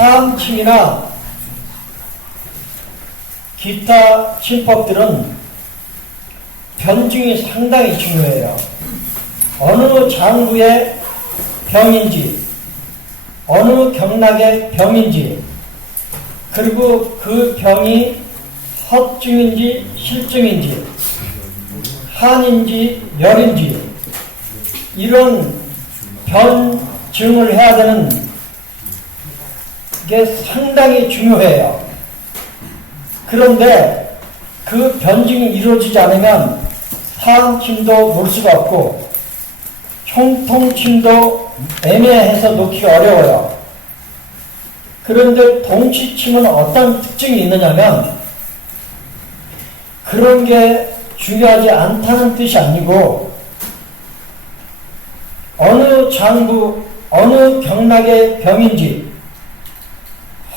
사암침이나 기타 침법들은 변증이 상당히 중요해요. 어느 장부의 병인지, 어느 경락의 병인지, 그리고 그 병이 허증인지 실증인지, 한인지 열인지, 이런 변증을 해야 되는 게 상당히 중요해요. 그런데 그 변증이 이루어지지 않으면 사암침도 놓을 수가 없고 총통침도 애매해서 놓기가 어려워요. 그런데 동시침은 어떤 특징이 있느냐면 그런 게 중요하지 않다는 뜻이 아니고 어느 장부, 어느 경락의 병인지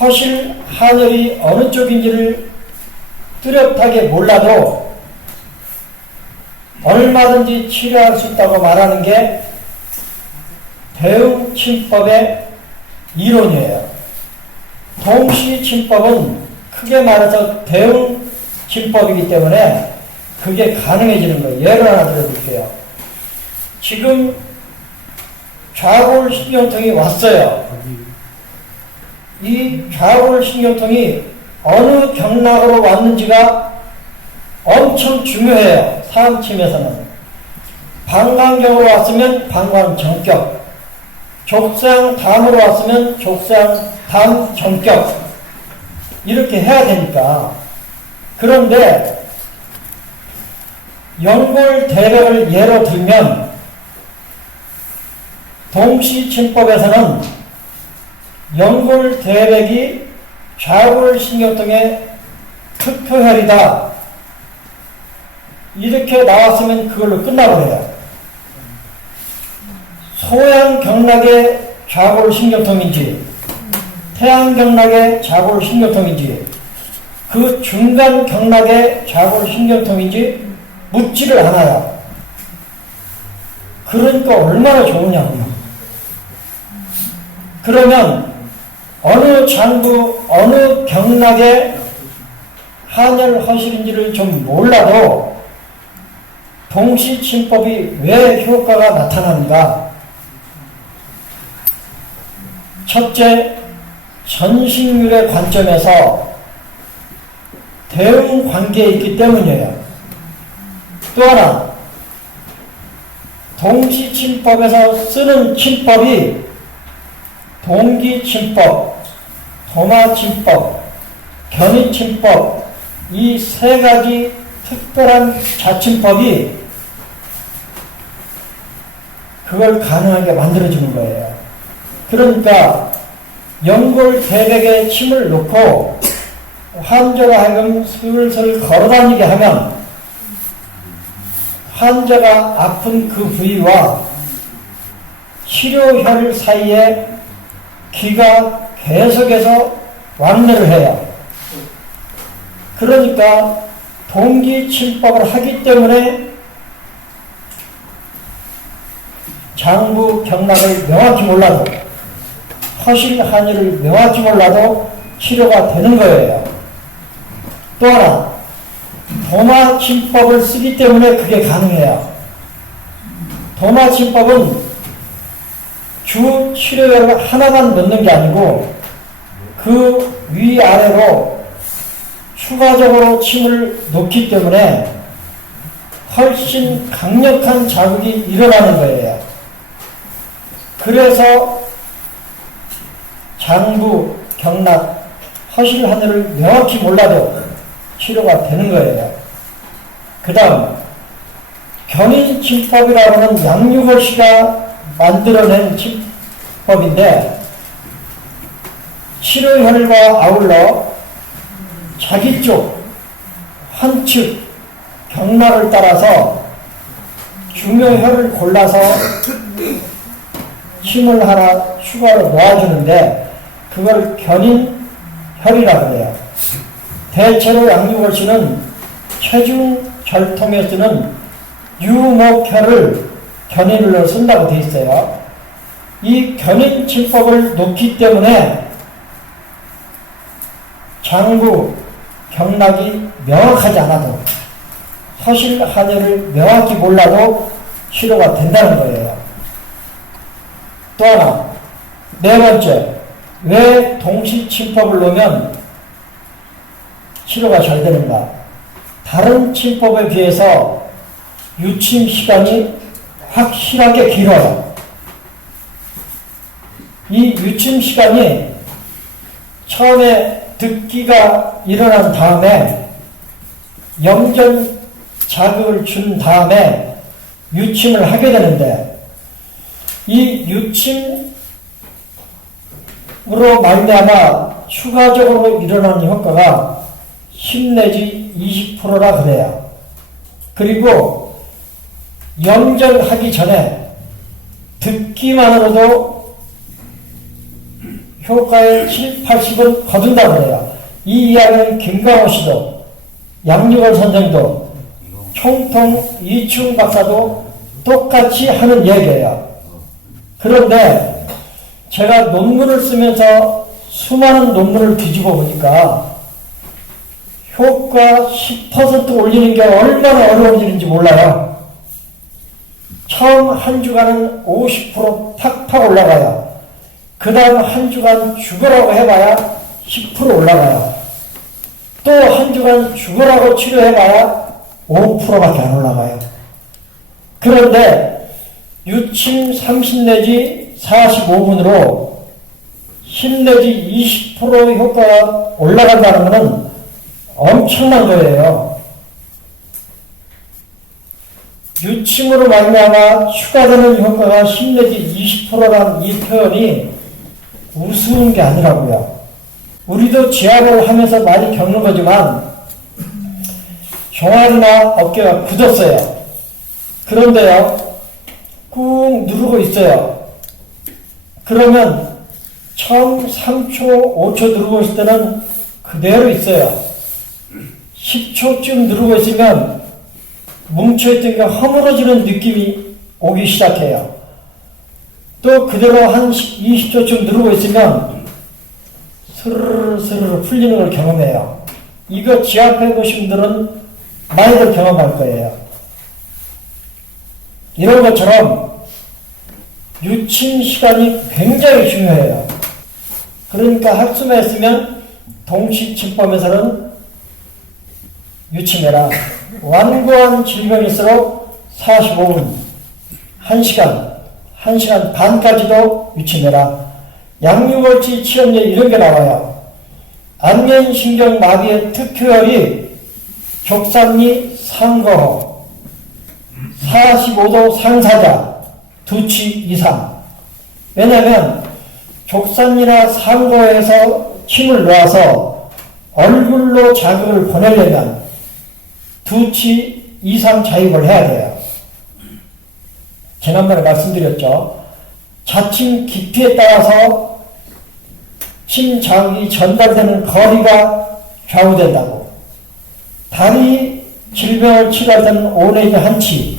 허실, 한열이 어느 쪽인지를 뚜렷하게 몰라도 얼마든지 치료할 수 있다고 말하는 게 대응침법의 이론이에요. 동시침법은 크게 말해서 대응침법이기 때문에 그게 가능해지는 거예요. 예를 하나 들어드릴게요. 지금 좌골신경통이 왔어요. 이 좌골신경통이 어느 경락으로 왔는지가 엄청 중요해요. 사암침에서는. 방광경으로 왔으면 방광정격, 족상담으로 왔으면 족상담정격, 이렇게 해야 되니까. 그런데 연골대백을 예로 들면 동시침법에서는 연골대백이 좌골신경통의 특효혈이다, 이렇게 나왔으면 그걸로 끝나버려요. 소양경락의 좌골신경통인지 태양경락의 좌골신경통인지 그 중간 경락의 좌골신경통인지 묻지를 않아요. 그러니까 얼마나 좋으냐고요. 그러면 어느 장부, 어느 경락의 한열 허실인지를 좀 몰라도 동시침법이 왜 효과가 나타나는가? 첫째, 전신율의 관점에서 대응 관계에 있기 때문이에요. 또 하나, 동시침법에서 쓰는 침법이 동기침법, 도마침법, 견인침법, 이 세 가지 특별한 자침법이 그걸 가능하게 만들어주는 거예요. 그러니까 연골대백에 침을 놓고 환자가 하여금 슬슬 걸어다니게 하면 환자가 아픈 그 부위와 치료혈 사이에 기가 계속해서 왕래를 해요. 그러니까 동기침법을 하기 때문에 장부 경락을 명확히 몰라도 허실 한의를 명확히 몰라도 치료가 되는 거예요. 또 하나, 도마침법을 쓰기 때문에 그게 가능해요. 도마침법은 주 치료약을 하나만 넣는 게 아니고 그 위아래로 추가적으로 침을 놓기 때문에 훨씬 강력한 자극이 일어나는 거예요. 그래서 장부, 경락, 허실 하늘을 명확히 몰라도 치료가 되는 거예요. 그 다음, 견인침법이라고 하는 양육월 씨가 만들어낸 침법인데 치료혈과 아울러 자기 쪽, 환측, 경락을 따라서 중요혈을 골라서 침을 하나 추가로 놓아주는데 그걸 견인혈이라고 해요. 대체로 양육월 씨는 체중 결통에 쓰는 유목혈을 견인으로 쓴다고 되어 있어요. 이 견인침법을 놓기 때문에 장부, 경락이 명확하지 않아도 허실 한해를 명확히 몰라도 치료가 된다는 거예요. 또 하나, 네 번째, 왜 동시침법을 놓으면 치료가 잘 되는가? 다른 침법에 비해서 유침 시간이 확실하게 길어요. 이 유침 시간이 처음에 듣기가 일어난 다음에 염전 자극을 준 다음에 유침을 하게 되는데, 이 유침으로 말미암아 추가적으로 일어나는 효과가 10 내지 20%라 그래요. 그리고 염전하기 전에 듣기만으로도 효과의 7, 80은 거둔다 그래요. 이 이야기는 김강호 씨도, 양육원 선생도, 총통 이충 박사도 똑같이 하는 얘기예요. 그런데 제가 논문을 쓰면서 수많은 논문을 뒤집어 보니까 효과 10% 올리는 게 얼마나 어려운 일인지 몰라요. 처음 한 주간은 50% 팍팍 올라가요. 그 다음 한 주간 죽으라고 해봐야 10% 올라가요. 또 한 주간 죽으라고 치료해봐야 5%밖에 안 올라가요. 그런데 유침 30 내지 45분으로 10 내지 20% 효과가 올라간다는 것은 엄청난 거예요. 유침으로 말미암아 추가되는 효과가 10 내지 20%라는 이 표현이 우스운 게 아니라고요. 우리도 지압을 하면서 많이 겪는 거지만 종아리나 어깨가 굳었어요. 그런데요, 꾹 누르고 있어요. 그러면 처음 3초, 5초 누르고 있을 때는 그대로 있어요. 10초쯤 누르고 있으면 뭉쳐있던 게 허물어지는 느낌이 오기 시작해요. 또 그대로 한 20초쯤 누르고 있으면 스르르 풀리는 걸 경험해요. 이거 지압해 보신 분들은 많이들 경험할 거예요. 이런 것처럼 유침 시간이 굉장히 중요해요. 그러니까 학습에 쓰면 동시침법에서는 유침해라. 완고한 질병일수록 45분, 1시간 반까지도 유침해라. 양육월치 치료제 이런 게 나와요. 안면신경 마비의 특효열이 족삼리 상거호, 45도 상사자, 2치 이상. 왜냐하면 족삼리나 상거에서 침을 놓아서 얼굴로 자극을 보내려면 2치 이상 자입을 해야 돼요. 지난번에 말씀드렸죠. 자침 깊이에 따라서 침 자극이 전달되는 거리가 좌우된다고. 다리 질병을 치료할 때는 5 내지 1치,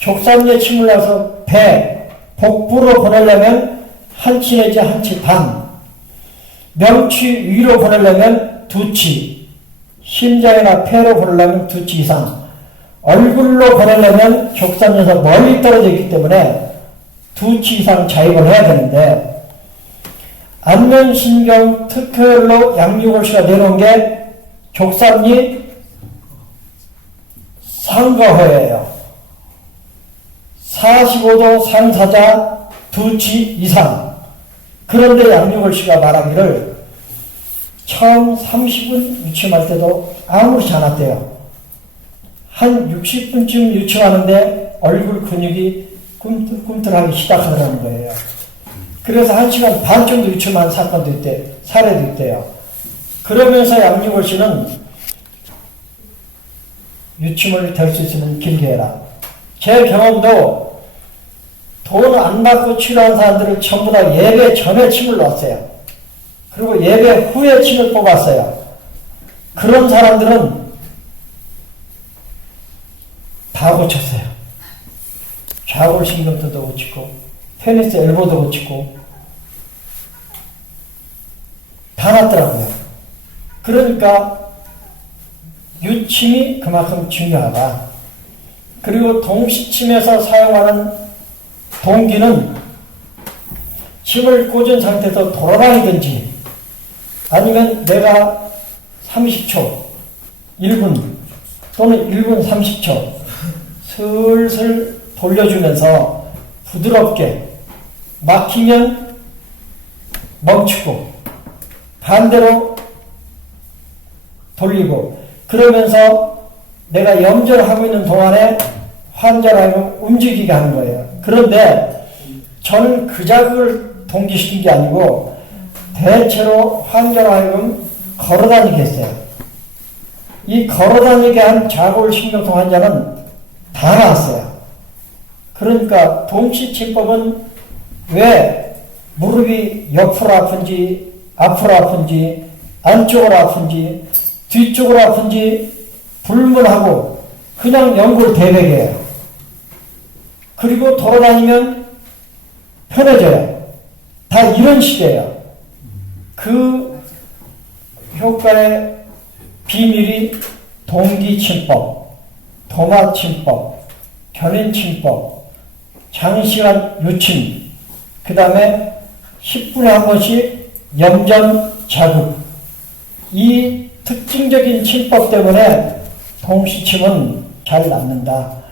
족삼리에 침을 놔서 배, 복부로 보내려면 1치 내지 1치 반, 명치 위로 보내려면 2치, 심장이나 폐로 보내려면 2치 이상, 얼굴로 보내려면 족삼리에서 멀리 떨어져 있기 때문에 2치 이상 자입을 해야 되는데, 안면신경 특효열로 양육월치가 내놓은 게 족삼리 상거호예요. 45도 상사자 2치 이상. 그런데 양육월치가 말하기를 처음 30분 유침할 때도 아무렇지 않았대요. 한 60분쯤 유침하는데 얼굴 근육이 꿈틀꿈틀하기 시작하더라는 거예요. 그래서 1시간 반 정도 유침한 사건도 있대, 사례도 있대요. 그러면서 양육월치는 유침을 될 수 있으면 길게 해라. 제 경험도 돈 안 받고 치료한 사람들을 전부 다 예배 전에 침을 놨어요. 그리고 예배 후에 침을 뽑았어요. 그런 사람들은 다 고쳤어요. 좌골신경도도 고치고 페니스 엘보도 고치고 다 낫더라고요. 그러니까 유침이 그만큼 중요하다. 그리고 동시침에서 사용하는 동기는 침을 꽂은 상태에서 돌아다니든지 아니면 내가 30초, 1분 또는 1분 30초 슬슬 돌려주면서 부드럽게 막히면 멈추고 반대로 돌리고 그러면서 내가 염전을 하고 있는 동안에 환자를 움직이게 하는 거예요. 그런데 저는 그 자극을 동기시킨 게 아니고 대체로 환자를 하여금 걸어다니게 했어요. 이 걸어다니게 한 자골신경통 환자는 다 나았어요. 그러니까 동시침법은 왜 무릎이 옆으로 아픈지 앞으로 아픈지 안쪽으로 아픈지 뒤쪽으로 아픈지 불문하고 그냥 연골대백이에요. 그리고 돌아다니면 편해져요. 다 이런 식이에요. 그 효과의 비밀이 동기침법, 도마침법, 견인침법, 장시간 유침, 그 다음에 10분에 한 번씩 염전 자극. 이 특징적인 침법 때문에 동시침은 잘 낫는다.